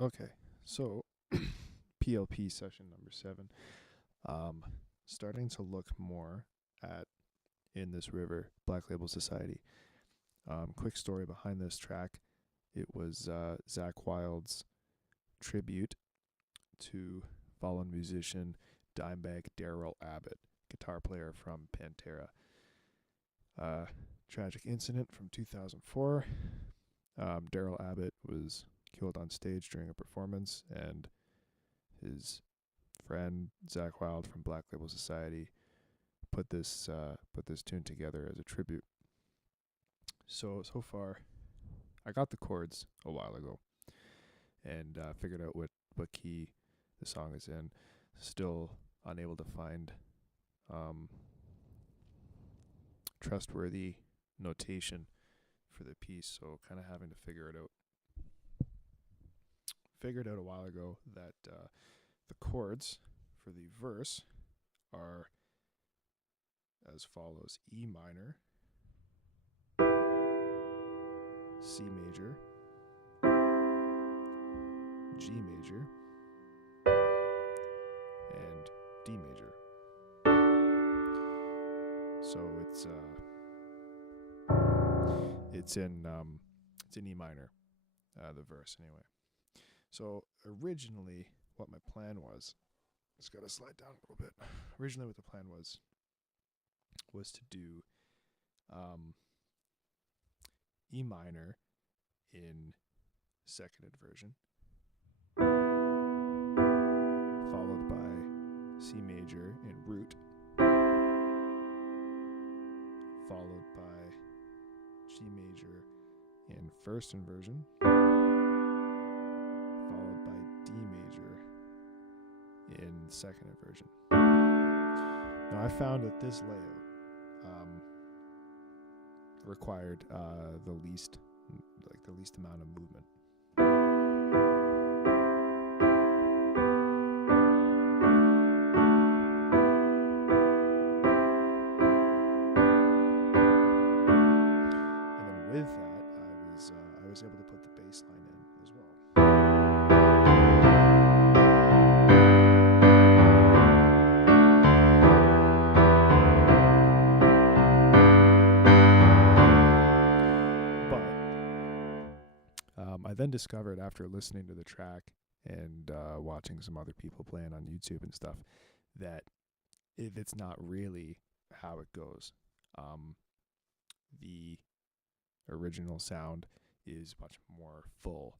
Okay, so PLP session number 7. Um, Starting to look more at In This River, Black Label Society. Quick story behind this track. It was Zach Wild's tribute to fallen musician Dimebag Darrell Abbott, guitar player from Pantera. Tragic incident from 2004. Darrell Abbott was killed on stage during a performance, and his friend Zach Wild from Black Label Society put this tune together as a tribute. So far, I got the chords a while ago, and figured out what key the song is in. Still unable to find trustworthy notation for the piece, so kind of having to figure it out. Figured out a while ago that the chords for the verse are as follows: E minor, C major, G major, and D major. So it's in E minor, the verse anyway. So originally, what my plan was, just gotta slide down a little bit. Originally, what the plan was to do E minor in second inversion, followed by C major in root, followed by G major in first inversion, followed by D major in second inversion. Now I found that this layout required the least amount of movement. And then with that, I was able to put the bass line in as well. I then discovered, after listening to the track and watching some other people playing on YouTube and stuff, that it's not really how it goes. The original sound is much more full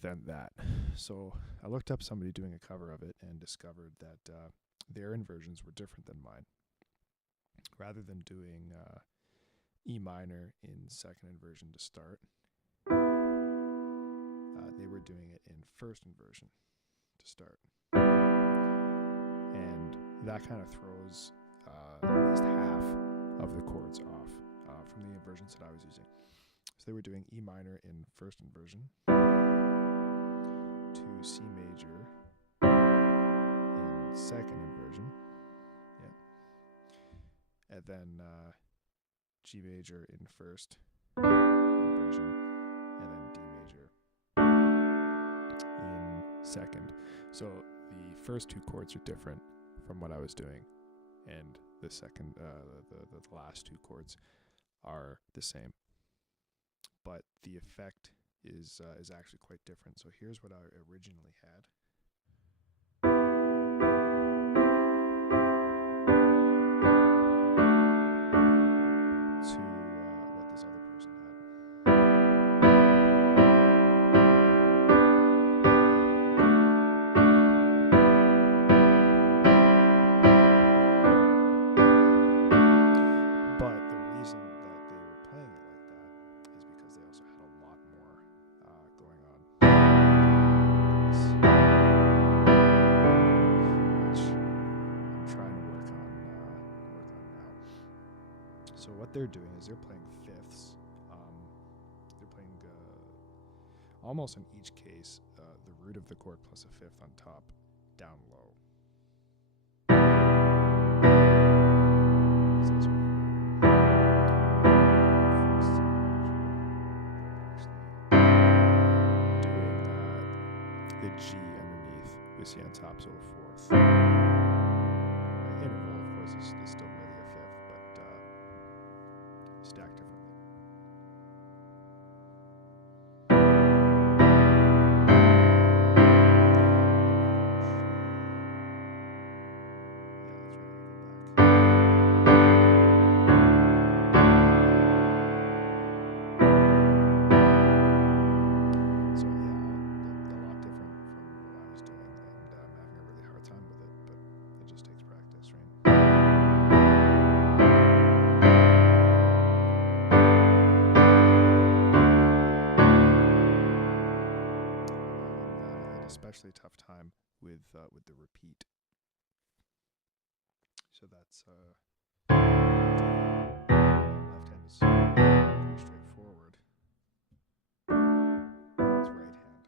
than that. So I looked up somebody doing a cover of it and discovered that their inversions were different than mine. Rather than doing E minor in second inversion to start, they were doing it in first inversion to start. And that kind of throws at least half of the chords off from the inversions that I was using. So they were doing E minor in first inversion to C major in second inversion, and then G major in first inversion, and then D major in second. So the first two chords are different from what I was doing, and the second, the last two chords are the same, but the effect is actually quite different. So here's what I originally had. To what this other person had. But the reason that they were playing it like that is because they also had a lot more going on. Which I'm trying to work on now. So what they're doing is they're playing fifths. They're playing almost in each case the root of the chord plus a fifth on top, down low. So that's what actually doing that a G underneath. We see on top, so a fourth. Interval, of course, is still really a fifth, but stacked differently. Especially tough time with the repeat. So that's left hand is pretty straightforward. It's right hand.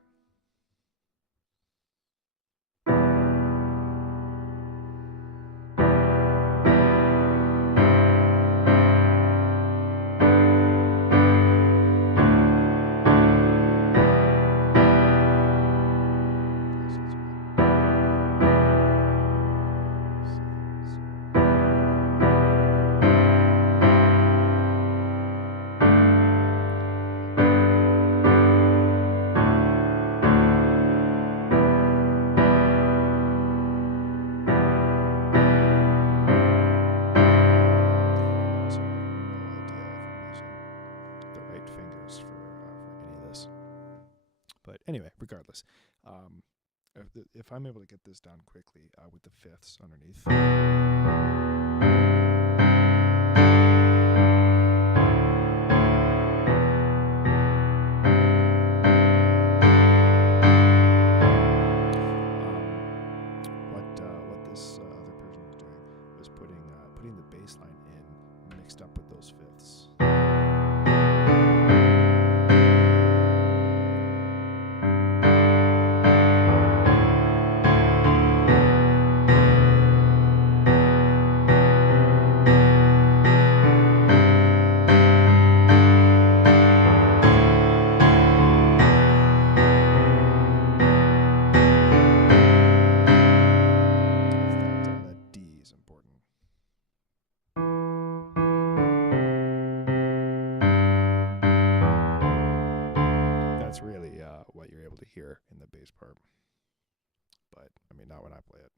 But anyway, regardless, if I'm able to get this down quickly with the fifths underneath. What this other person was doing was putting the bass line in mixed up with those fifths. What you're able to hear in the bass part, but I mean not when I play it.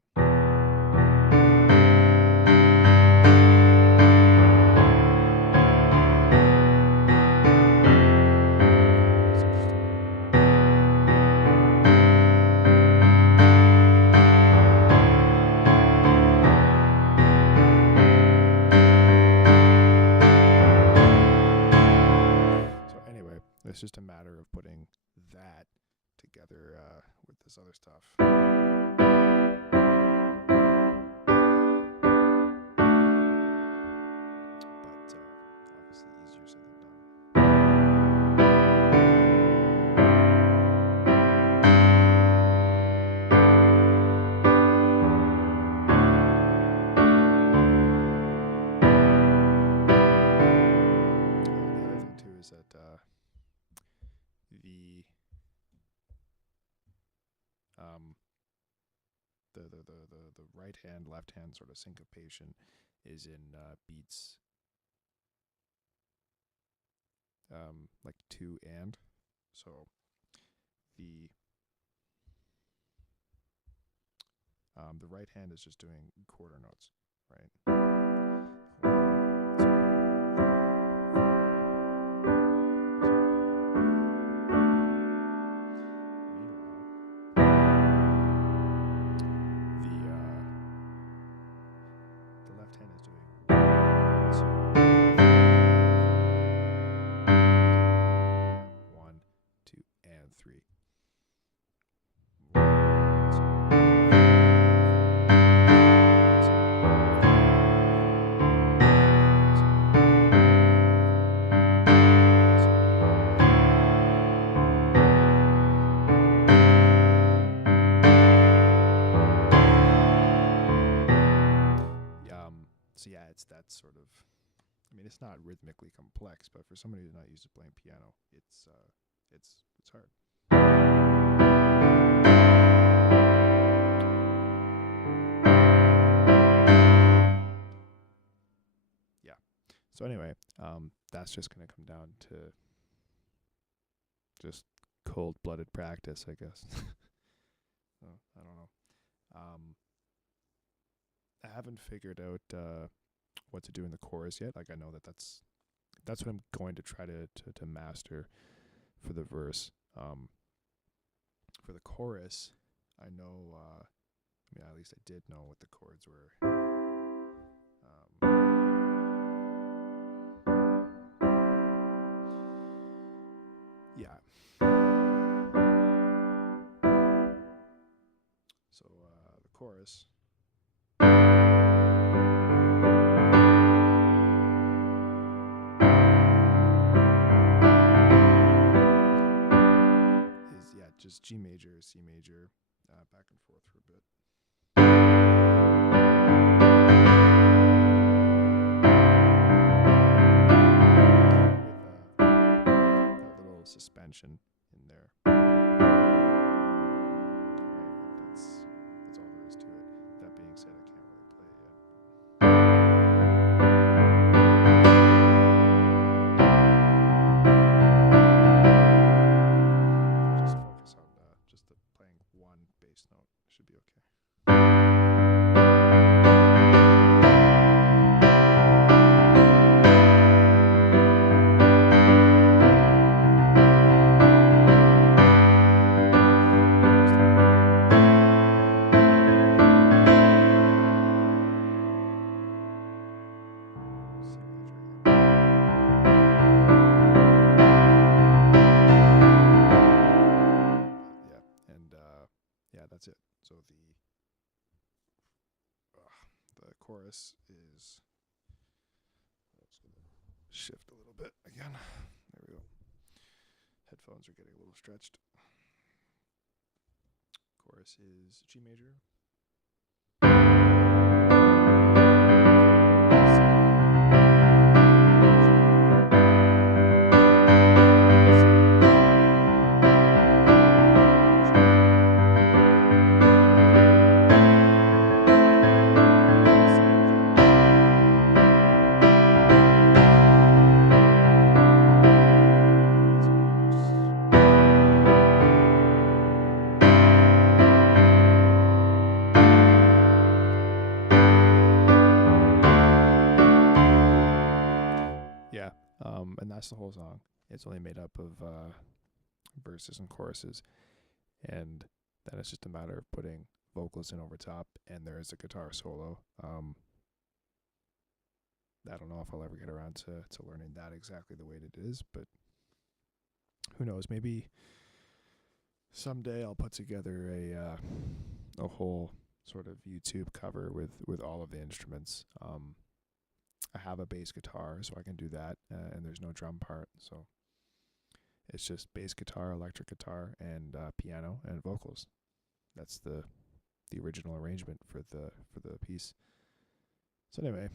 So anyway, it's just a matter of putting that together with this other stuff. But obviously easier said than done. The other thing too is that the right hand, left hand sort of syncopation is in beats like 2 and. So the right hand is just doing quarter notes, right? 1, 2, 3. So yeah, it's that sort of. I mean, it's not rhythmically complex, but for somebody who's not used to playing piano, it's hard. So anyway, that's just gonna come down to just cold-blooded practice, I guess. So I don't know. I haven't figured out what to do in the chorus yet. Like I know that's what I'm going to try to master for the verse. For the chorus, I know. At least I did know what the chords were. Yeah. So the chorus. Just G major, C major, back and forth for a bit. With that little suspension in there. That's all there is to it. That being said, I can't really play it yet. Just focus on just playing one bass note. Should be okay. That's it. So the chorus is. I'm just gonna shift a little bit again. There we go. Headphones are getting a little stretched. Chorus is G major. And that's the whole song. It's only made up of verses and choruses, and then it's just a matter of putting vocals in over top, and there is a guitar solo. I don't know if I'll ever get around to learning that exactly the way it is, but who knows? Maybe someday I'll put together a whole sort of YouTube cover with all of the instruments. I have a bass guitar, so I can do that, and there's no drum part, so it's just bass guitar, electric guitar, and piano and vocals. That's the original arrangement for the piece. So anyway,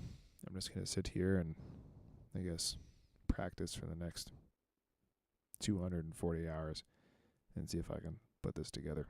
I'm just gonna sit here and I guess practice for the next 240 hours and see if I can put this together.